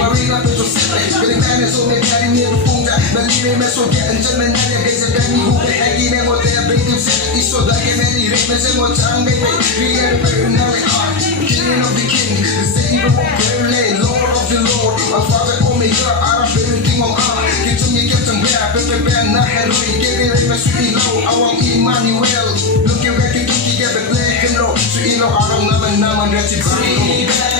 Marina Petroselle, Benignan so may carry near Punta, Malini Meso get and German Naya gets a penny who can hang in what they are bringing set is so like any rapists and what time baby. We are very knowledge art, king of the king, the savior of Perle, Lord of the Lord, our father Omega, Arab everything on art, get to me get some rap, Pepe Ben, Henry, get it in my sweet low, I want Emmanuel, looking back into together, play him low, so you know I don't know, and now I'm ready to